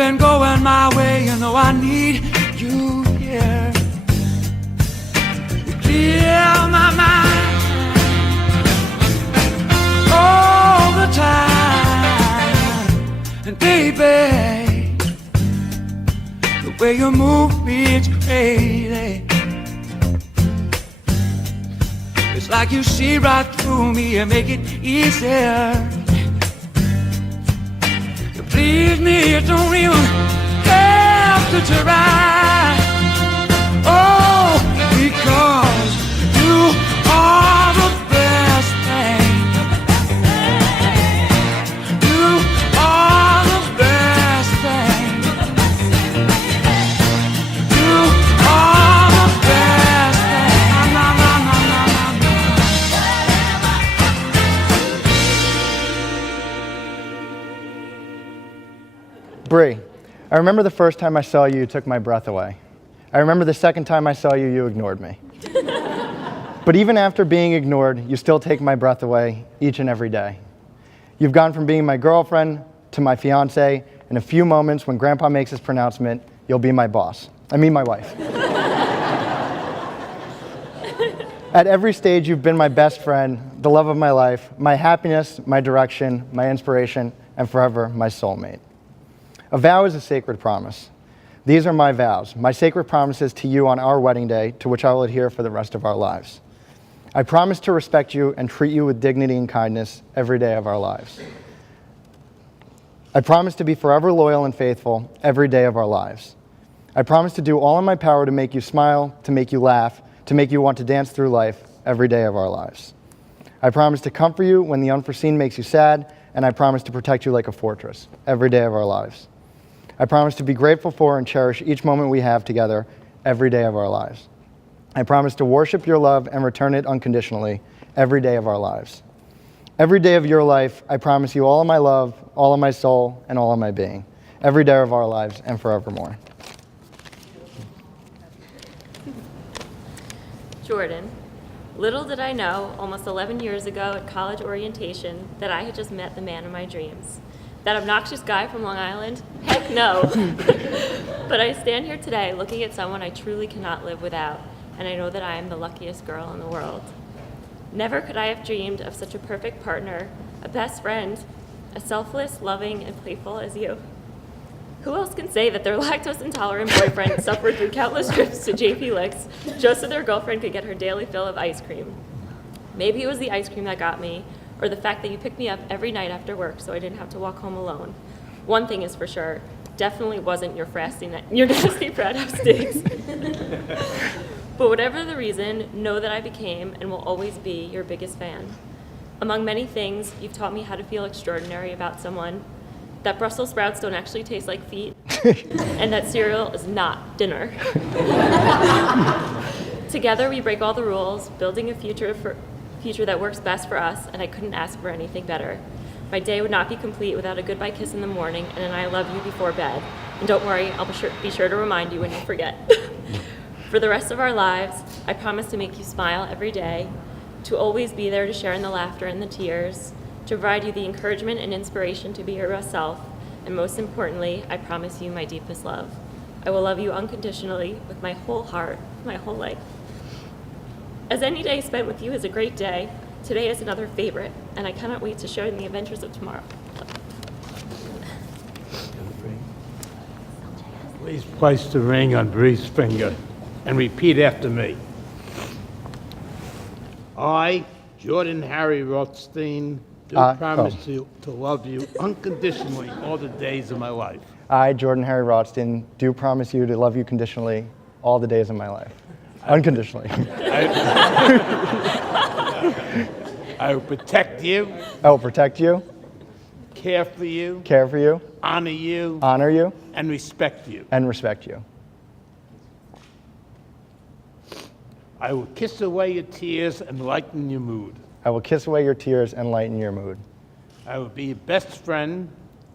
been going my way, you know I need you here. You clear my mind all the time. And baby, the way you move me, it's crazy. It's like you see right through me and make it easier. You please me, you don't even have to try. Oh, because you are the best thing. You are the best thing. You are the best thing. No, no, no, no, no. Bree, I remember the first time I saw you, you took my breath away. I remember the second time I saw you, you ignored me. But even after being ignored, you still take my breath away each and every day. You've gone from being my girlfriend to my fiance. In a few moments, when Grandpa makes his pronouncement, you'll be my boss. I mean my wife. At every stage, you've been my best friend, the love of my life, my happiness, my direction, my inspiration, and forever my soulmate. A vow is a sacred promise. These are my vows, my sacred promises to you on our wedding day, to which I will adhere for the rest of our lives. I promise to respect you and treat you with dignity and kindness every day of our lives. I promise to be forever loyal and faithful every day of our lives. I promise to do all in my power to make you smile, to make you laugh, to make you want to dance through life every day of our lives. I promise to comfort you when the unforeseen makes you sad, and I promise to protect you like a fortress every day of our lives. I promise to be grateful for and cherish each moment we have together every day of our lives. I promise to worship your love and return it unconditionally every day of our lives. Every day of your life, I promise you all of my love, all of my soul, and all of my being. Every day of our lives and forevermore. Jordan, little did I know almost 11 years ago at college orientation that I had just met the man of my dreams. That obnoxious guy from Long Island? Heck no. But I stand here today looking at someone I truly cannot live without, and I know that I am the luckiest girl in the world. Never could I have dreamed of such a perfect partner, a best friend, as selfless, loving, and playful as you. Who else can say that their lactose-intolerant boyfriend suffered through countless trips to JP Licks just so their girlfriend could get her daily fill of ice cream? Maybe it was the ice cream that got me, or the fact that you picked me up every night after work so I didn't have to walk home alone. One thing is for sure, definitely wasn't your nasty frat house digs. But whatever the reason, know that I became and will always be your biggest fan. Among many things, you've taught me how to feel extraordinary about someone, that Brussels sprouts don't actually taste like feet, and that cereal is not dinner. Together we break all the rules, building a future that works best for us, and I couldn't ask for anything better. My day would not be complete without a goodbye kiss in the morning and an I love you before bed. And don't worry, I'll be sure to remind you when you forget. For the rest of our lives, I promise to make you smile every day, to always be there to share in the laughter and the tears, to provide you the encouragement and inspiration to be your best self, and most importantly, I promise you my deepest love. I will love you unconditionally with my whole heart, my whole life. As any day spent with you is a great day, today is another favorite, and I cannot wait to share in the adventures of tomorrow. Please place the ring on Bree's finger and repeat after me. I, Jordan Harry Rothstein, do promise to love you unconditionally all the days of my life. I, Jordan Harry Rothstein, do promise you to love you conditionally all the days of my life. Unconditionally. I will protect you. I will protect you. Care for you. Care for you. Honor you. Honor you. And respect you. And respect you. I will kiss away your tears and lighten your mood. I will kiss away your tears and lighten your mood. I will be your best friend.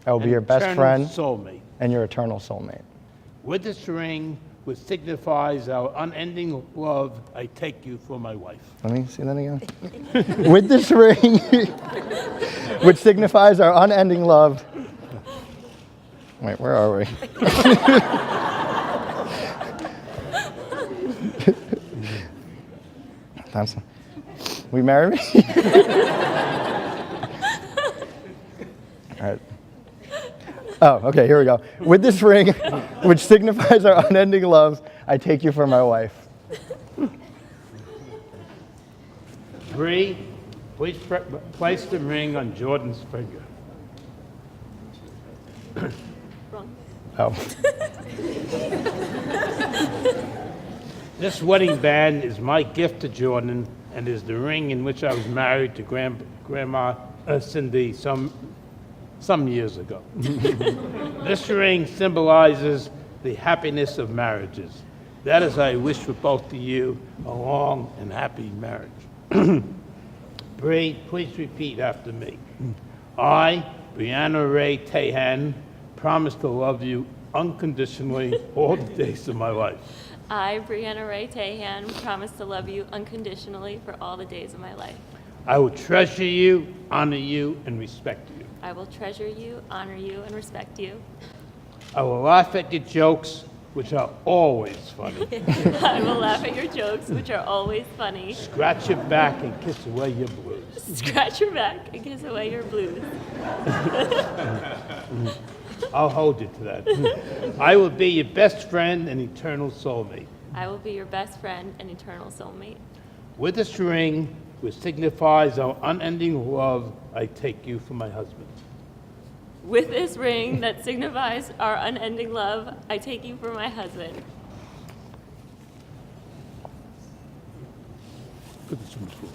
I will be your best friend. Soulmate. And your eternal soulmate. With this ring, which signifies our unending love, I take you for my wife. Let me see that again. With this ring, which signifies our unending love. Wait, where are we? We marry me? All right. Oh, okay, here we go. With this ring, which signifies our unending love, I take you for my wife. Bree, please place the ring on Jordan's finger. Wrong. Oh. This wedding band is my gift to Jordan and is the ring in which I was married to Grandma Cindy some years ago. This ring symbolizes the happiness of marriages. That is, I wish for both of you a long and happy marriage. Bree, please repeat after me. I, Briana Ray Tahan, promise to love you unconditionally all the days of my life. I, Briana Ray Tahan, promise to love you unconditionally for all the days of my life. I will treasure you, honor you, and respect you. I will treasure you, honor you, and respect you. I will laugh at your jokes, which are always funny. I will laugh at your jokes, which are always funny. Scratch your back and kiss away your blues. Scratch your back and kiss away your blues. I'll hold you to that. I will be your best friend and eternal soulmate. I will be your best friend and eternal soulmate. With this ring, which signifies our unending love, I take you for my husband. With this ring that signifies our unending love, I take you for my husband. Put this on the floor.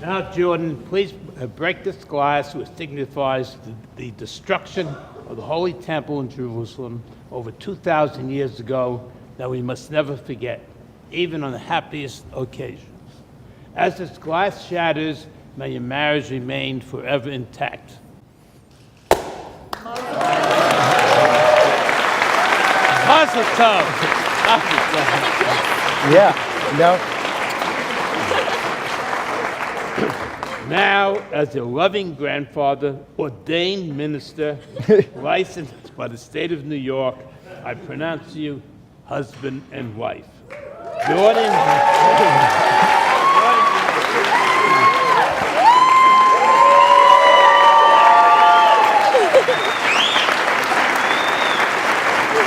Now, Jordan, please break this glass, which signifies the destruction of the Holy Temple in Jerusalem over 2,000 years ago that we must never forget, even on the happiest occasions. As this glass shatters, may your marriage remain forever intact. Positive. Yeah, no. Now, as your loving grandfather, ordained minister, licensed by the state of New York, I pronounce you husband and wife. Jordan.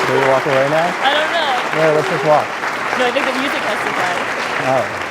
Do we walk away now? I don't know. Yeah, let's just walk. No, I think the music has to play. Oh.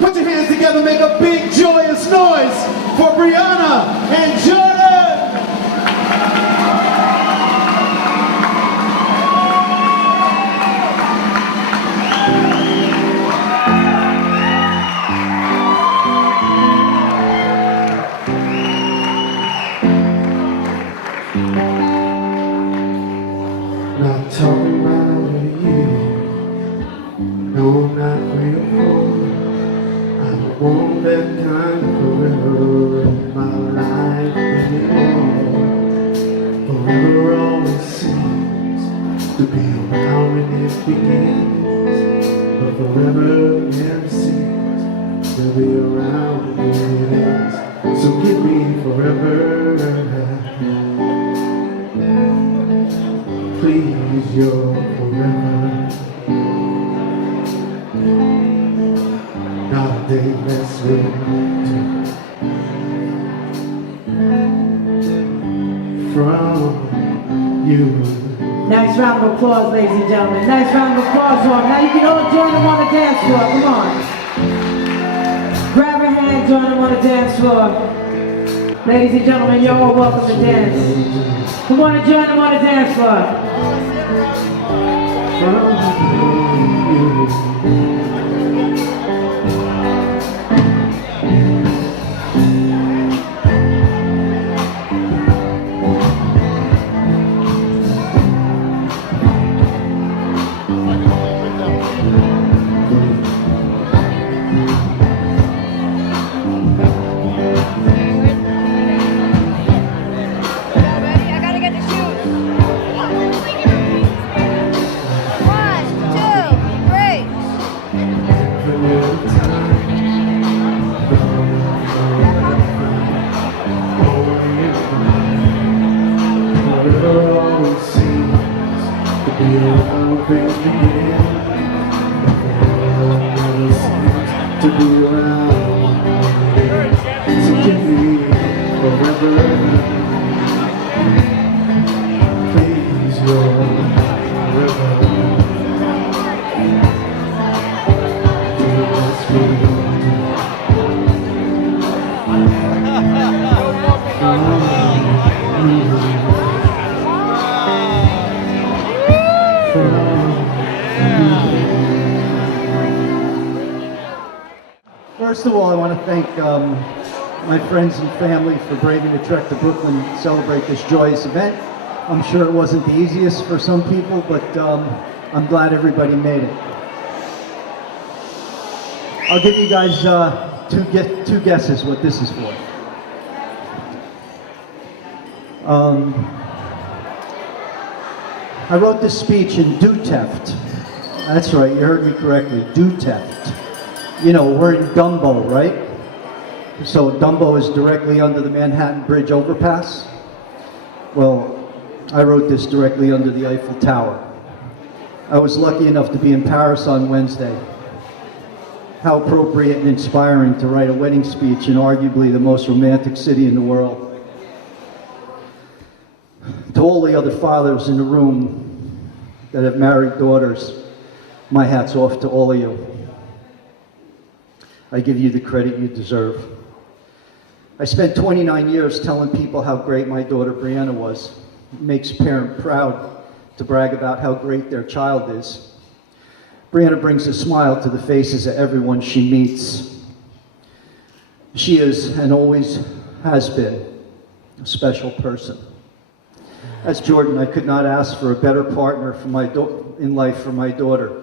Put your hands together, make a big joyous noise for Briana and Jordan! Not talking about you, no, not real for. I don't want that kind of forever in my life anymore. Forever always seems to be around when it begins, but forever never seems to be around when it ends. So give me forever. Please, your forever. Not a day less with from you. Nice round of applause, ladies and gentlemen. Nice round of applause for him. Now you can all join him on the dance floor. Come on. Grab a hand, join him on the dance floor. Ladies and gentlemen, you're all welcome to dance. Come on and join him on the dance floor. To be around, so give me forever. Please, your forever. Please, First of all, I want to thank my friends and family for braving the trek to Brooklyn to celebrate this joyous event. I'm sure it wasn't the easiest for some people, but I'm glad everybody made it. I'll give you guys two guesses what this is for. I wrote this speech in Duteft. That's right, you heard me correctly, Duteft. You know, we're in Dumbo, right? So Dumbo is directly under the Manhattan Bridge overpass. Well, I wrote this directly under the Eiffel Tower. I was lucky enough to be in Paris on Wednesday. How appropriate and inspiring to write a wedding speech in arguably the most romantic city in the world. To all the other fathers in the room that have married daughters, my hat's off to all of you. I give you the credit you deserve. I spent 29 years telling people how great my daughter Brianna was. It makes a parent proud to brag about how great their child is. Brianna brings a smile to the faces of everyone she meets. She is, and always has been, a special person. As Jordan, I could not ask for a better partner for in life for my daughter.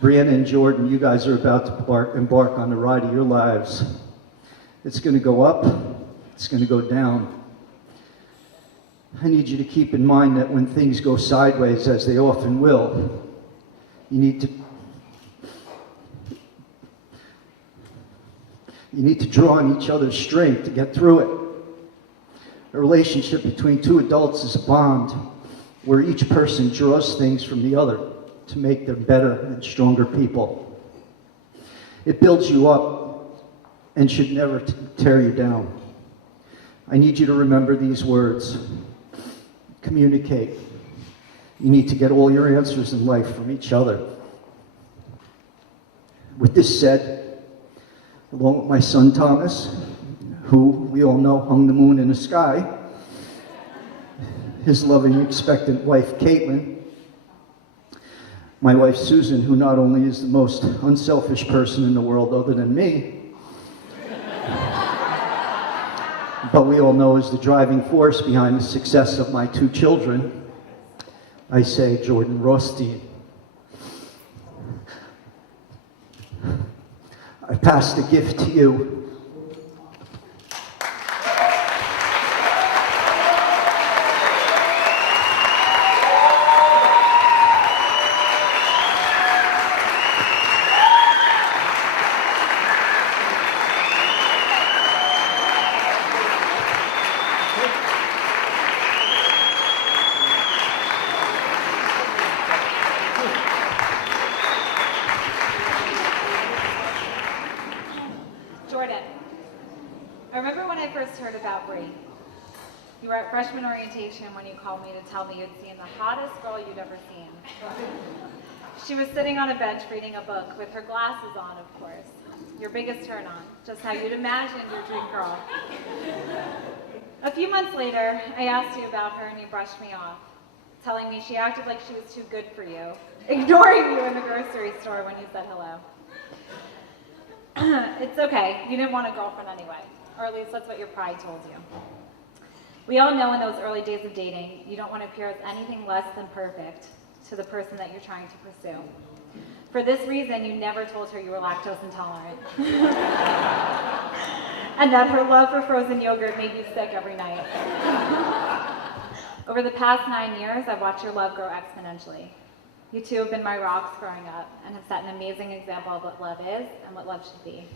Brianna and Jordan, you guys are about to embark on the ride of your lives. It's going to go up, it's going to go down. I need you to keep in mind that when things go sideways, as they often will, you need to draw on each other's strength to get through it. A relationship between two adults is a bond where each person draws things from the other to make them better and stronger people. It builds you up and should never tear you down. I need you to remember these words. Communicate. You need to get all your answers in life from each other. With this said, along with my son Thomas, who we all know hung the moon in the sky, his loving, expectant wife Caitlin, my wife Susan, who not only is the most unselfish person in the world other than me, but we all know is the driving force behind the success of my two children, I say Jordan Rothstein. I pass the gift to you. Jordan, I remember when I first heard about Bree. You were at freshman orientation when you called me to tell me you'd seen the hottest girl you'd ever seen. She was sitting on a bench reading a book with her glasses on, of course. Your biggest turn on, just how you'd imagined your dream girl. A few months later, I asked you about her and you brushed me off, telling me she acted like she was too good for you, ignoring you in the grocery store when you said hello. It's okay, you didn't want a girlfriend anyway, or at least that's what your pride told you. We all know in those early days of dating, you don't want to appear as anything less than perfect to the person that you're trying to pursue. For this reason, you never told her you were lactose intolerant. And that her love for frozen yogurt made you sick every night. Over the past 9 years, I've watched your love grow exponentially. You two have been my rocks growing up and have set an amazing example of what love is and what love should be.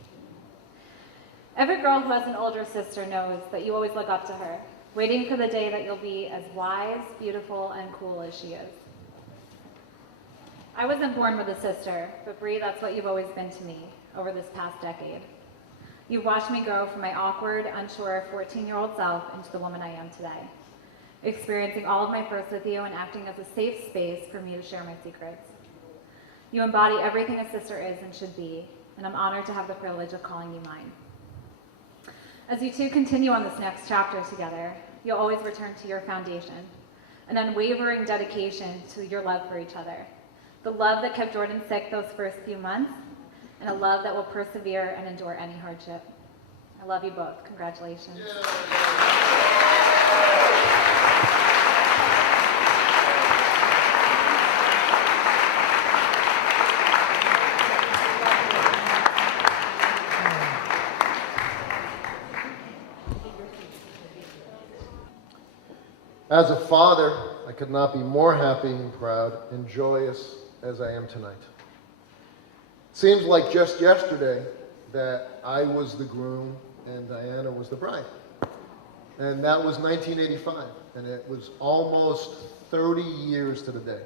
Every girl who has an older sister knows that you always look up to her, waiting for the day that you'll be as wise, beautiful, and cool as she is. I wasn't born with a sister, but Bree, that's what you've always been to me over this past decade. You've watched me grow from my awkward, unsure 14-year-old self into the woman I am today, experiencing all of my firsts with you and acting as a safe space for me to share my secrets. You embody everything a sister is and should be, and I'm honored to have the privilege of calling you mine. As you two continue on this next chapter together, you'll always return to your foundation, an unwavering dedication to your love for each other, the love that kept Jordan sick those first few months, and a love that will persevere and endure any hardship. I love you both. Congratulations. As a father, I could not be more happy and proud and joyous as I am tonight. It seems like just yesterday that I was the groom and Diana was the bride. And that was 1985, and it was almost 30 years to the day.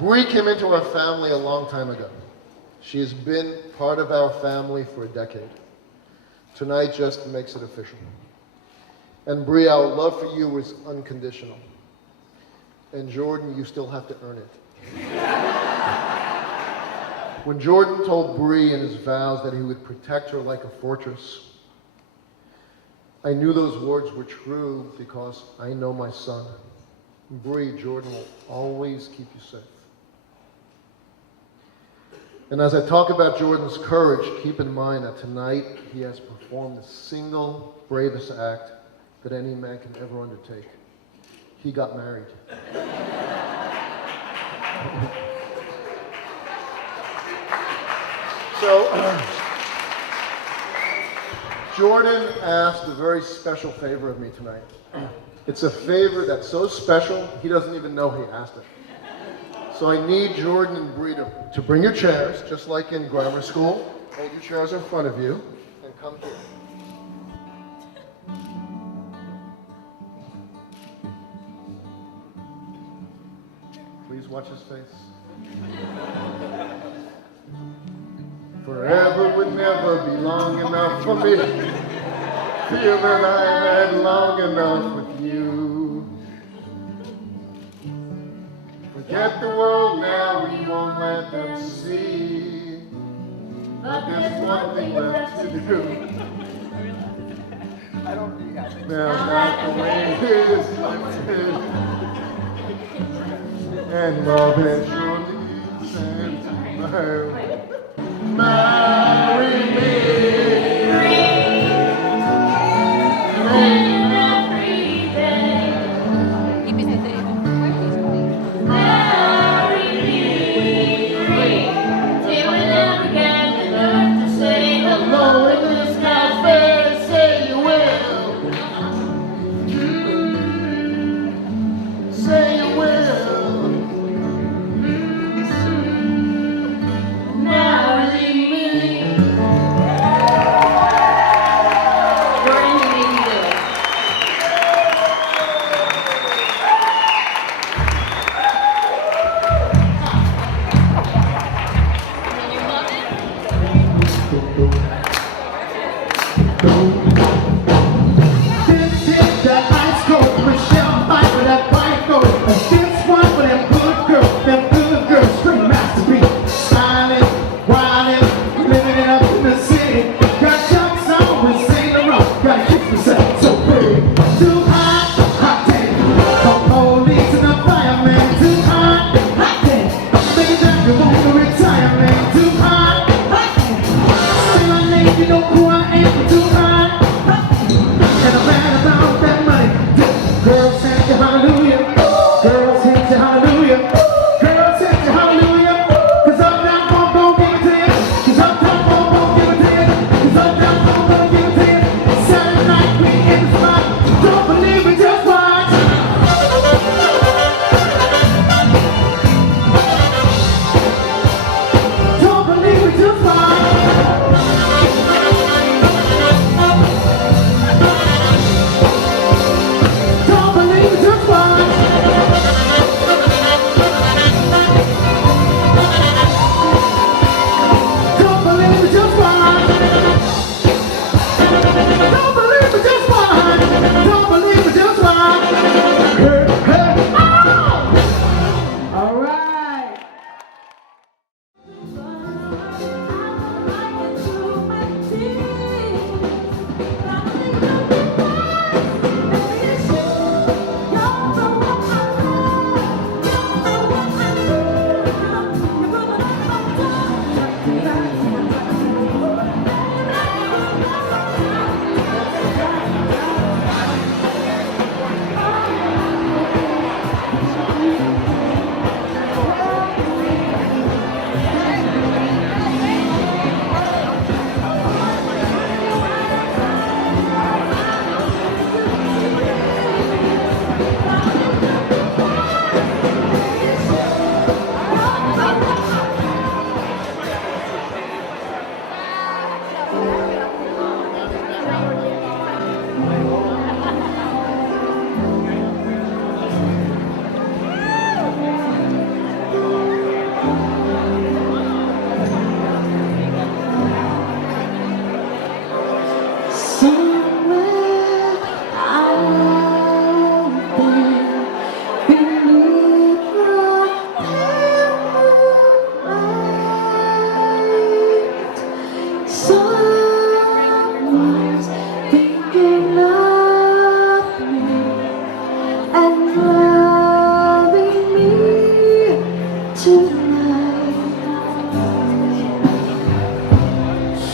Bree came into our family a long time ago. She has been part of our family for a decade. Tonight just makes it official. And Bree, our love for you is unconditional. And Jordan, you still have to earn it. When Jordan told Bree in his vows that he would protect her like a fortress, I knew those words were true because I know my son. Bree, Jordan will always keep you safe. And as I talk about Jordan's courage, keep in mind that tonight he has performed the single bravest act that any man can ever undertake. He got married. So, Jordan asked a very special favor of me tonight. It's a favor that's so special, he doesn't even know he asked it. So I need Jordan and Bree to bring your chairs, just like in grammar school. Hold your chairs in front of you, and come here. Please watch his face. Forever would never be long enough for me. Feel that I've had long enough with you. Forget the world now, we won't let them see. But there's one thing left to do. I don't think I now that the way it is lifted, and love has surely sent to my way. Marry me. Marry me.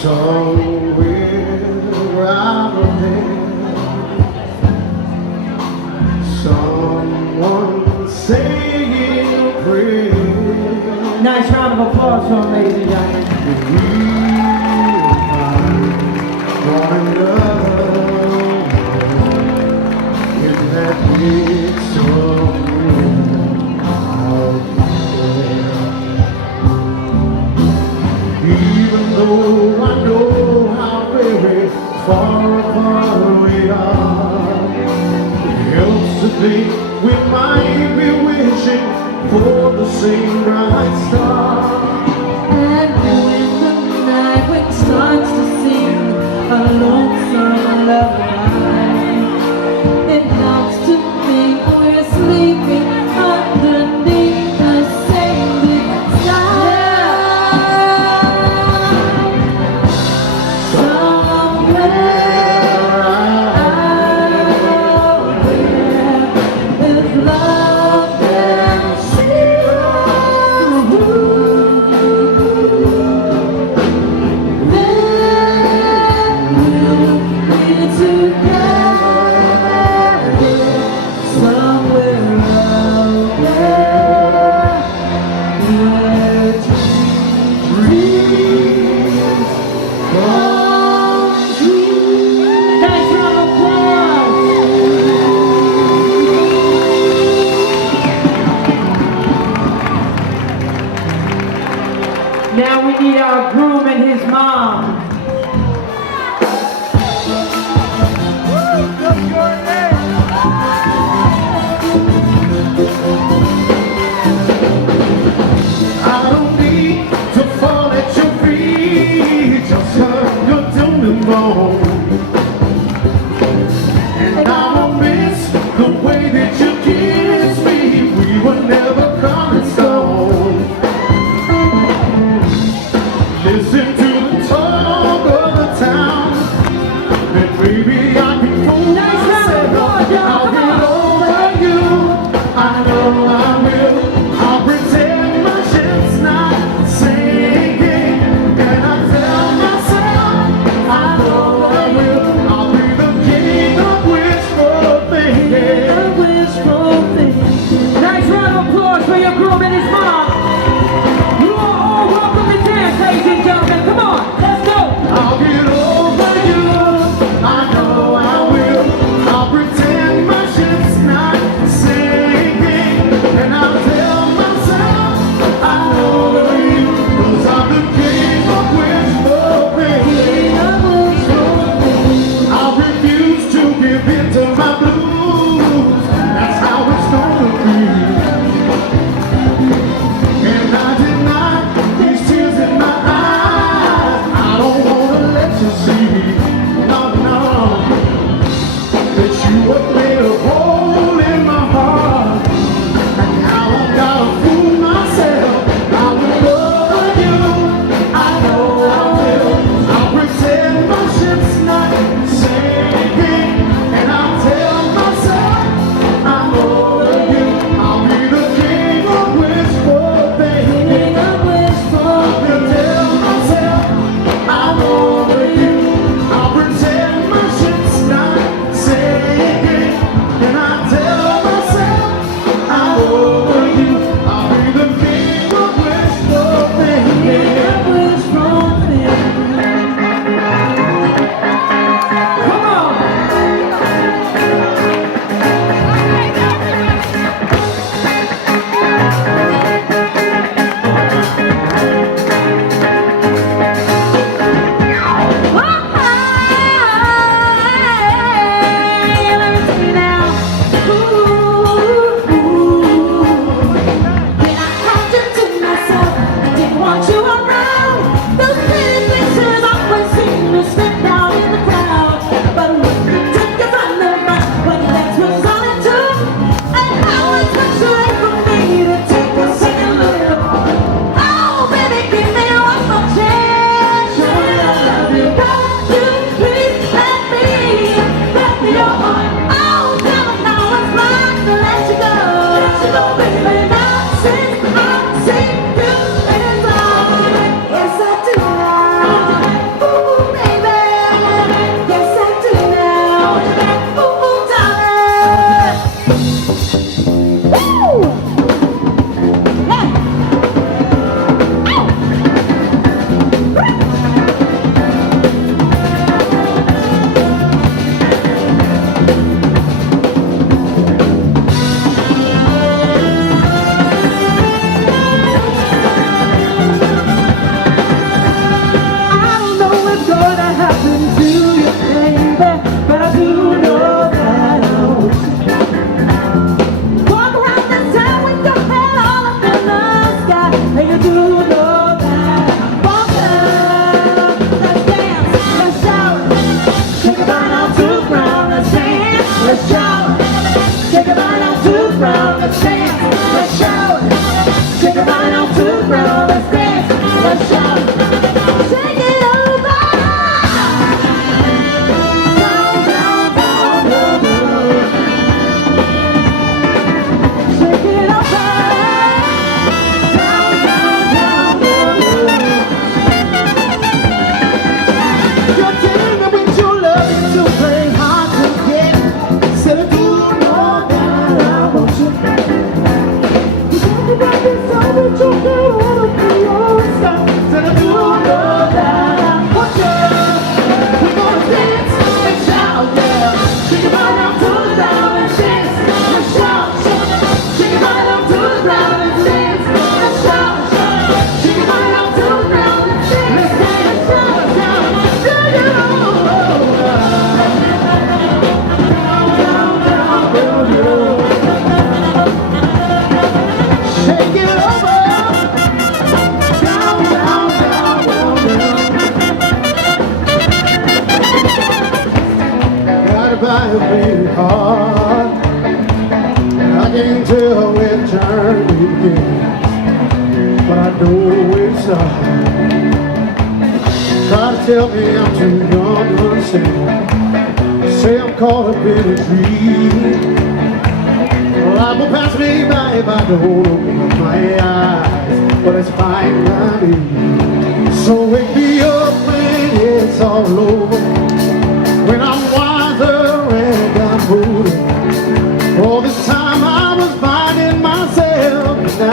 Somewhere out there, someone saying a prayer. Nice round of applause for him, ladies and gentlemen. One love in that big somewhere out there. Even though I know how very far apart we are, it helps to think we might be wishing for the same bright star. And when the night wind starts to sing a lonesome lullaby, it helps to think we're sleeping underneath the same big sky. Somewhere out there, if love can see us through, then we'll be together somewhere out there where dreams come true. Nice round of applause. Now we need our groom and his mom. I don't need to fall at your feet, just hurt your doom bone. And I don't miss the way that you kiss me. We were never coming stone. Listen to the talk of the town, and maybe I can fool Nice round of myself. applause, y'all. I'll Come get on. over you. I know I will. I'll pretend my ship's not sinking, and I tell myself I know I will. I'll be the king of wishful thinking. Nice round of applause for your groom and his mom. You are all welcome to dance, ladies and gentlemen. Come on, let's go. by a big heart. I can't tell where the journey begins, but I know it's starts. Try to tell me I'm too young to understand. Say I'm caught up in a dream. Life will pass me by if I don't open up my eyes, but it's fine by me. So wake me up when it's all over, when I'm wiser and I'm older. All this time I was finding myself, and I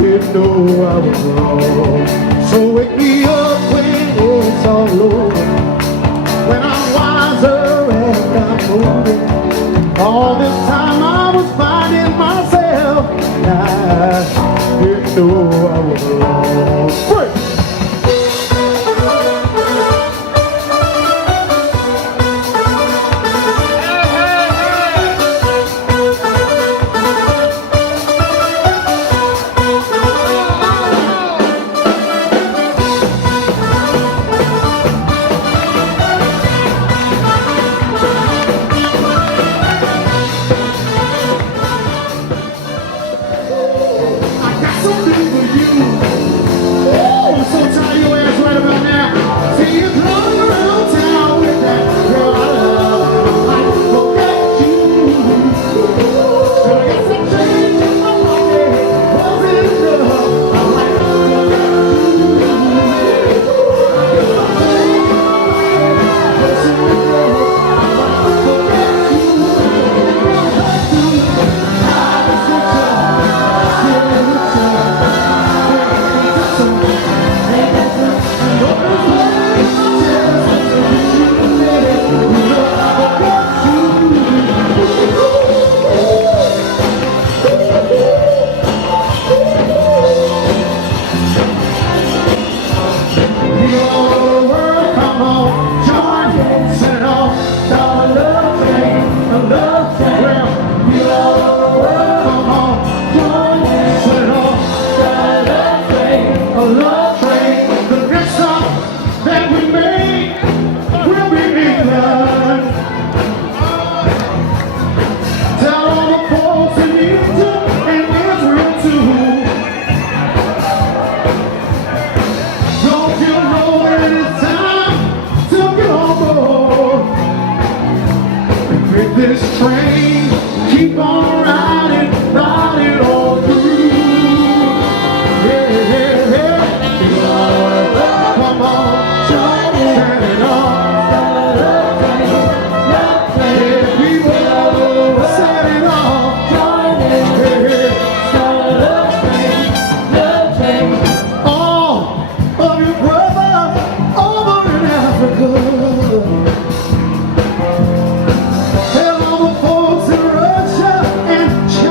didn't know I was wrong. So wake me up when it's all over, when I'm wiser and I'm older. All this time I was finding myself, and I didn't know I was lost. Break. This train, keep on riding, riding all through. Yeah, yeah, yeah. Come on, join me, turn it on. Yeah, we will set it off. Yeah, all of your brothers over in Africa. Tell all the folks in Russia and China.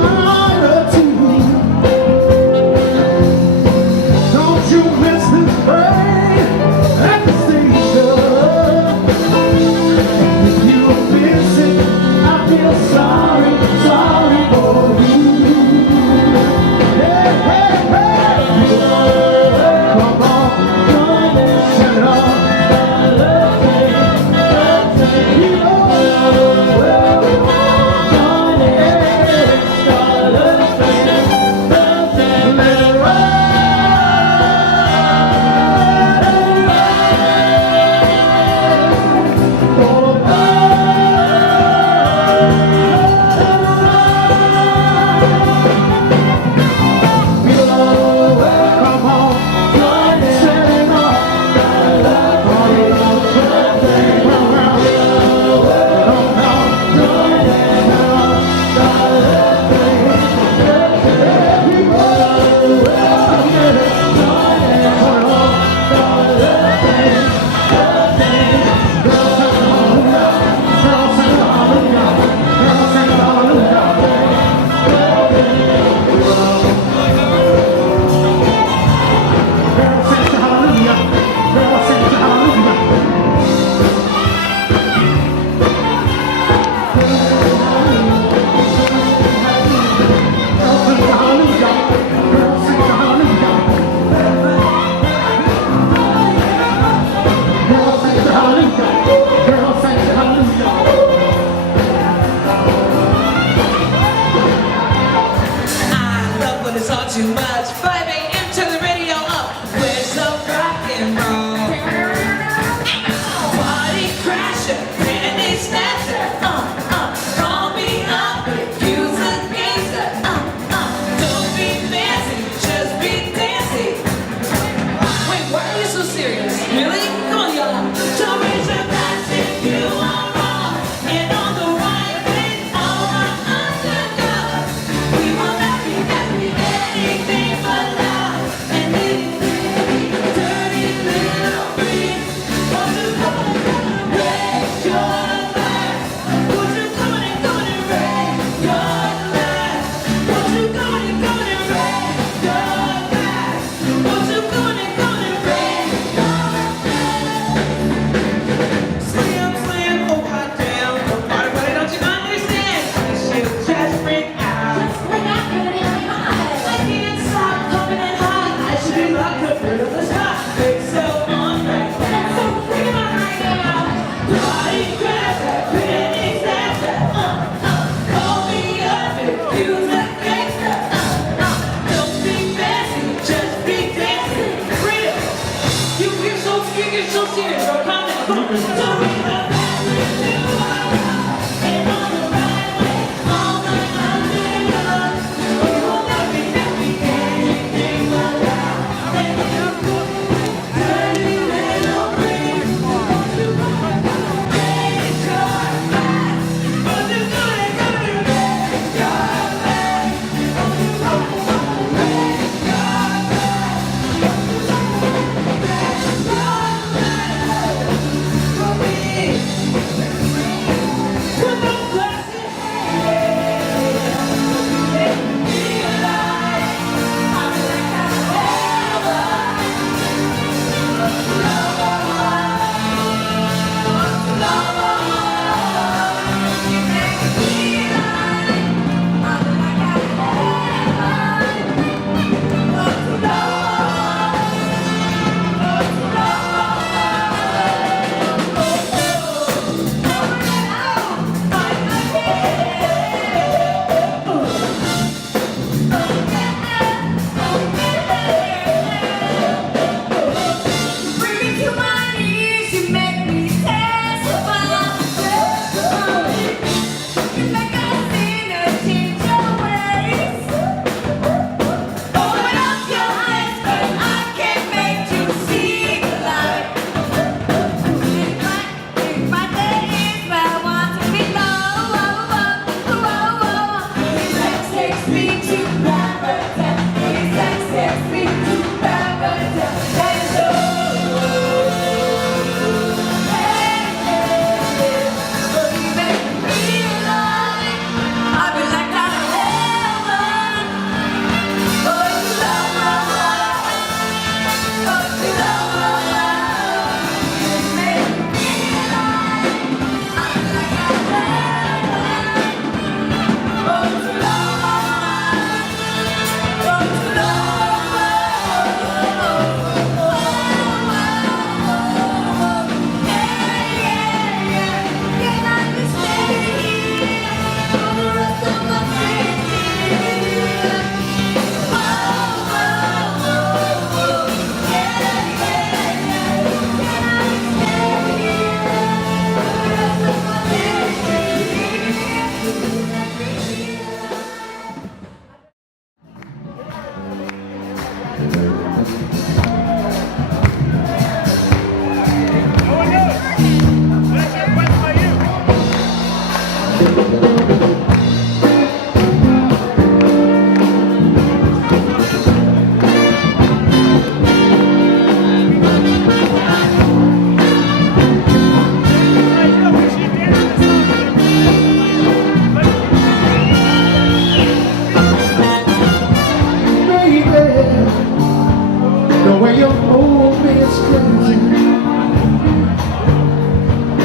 The way you move me is crazy.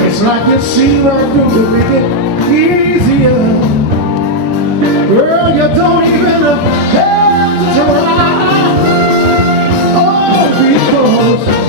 It's like you see right through to make it easier. Girl, you don't even have to try. Oh, because